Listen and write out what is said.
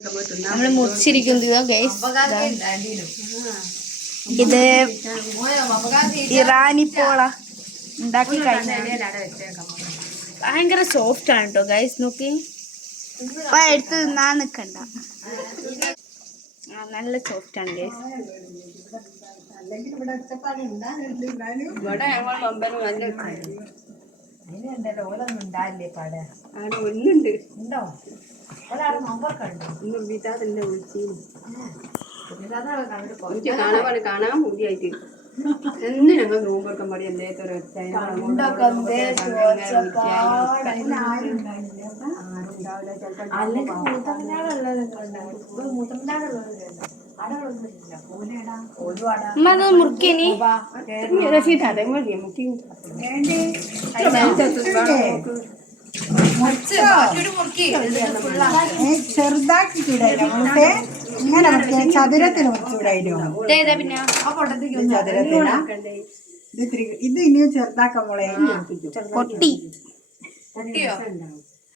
നമ്മള് മുറിച്ചിരിക്കുന്നത് ഇത് ഇറാനി പോള ഉണ്ടാക്കി കഴിഞ്ഞാൽ ഭയങ്കര സോഫ്റ്റ് ആണ് കേട്ടോ ഗൈസ്. നോക്കി എടുത്ത് തിന്നാൻ നിക്കണ്ട, നല്ല സോഫ്റ്റ് ആണ് ഗൈസ്. കാണാൻ മുടിയായിട്ട് എന്ന് ഞങ്ങൾ നോമ്പൊക്കെ മടി മുറുക്കിനി ചെറുതാക്കി ചൂടായിരുന്നു ഇങ്ങനെ ചതുരത്തിൽ ചൂടായിരുന്നു. ഇത് ഇനിയും ചെറുതാക്കാൻ മോളെ പൊട്ടി.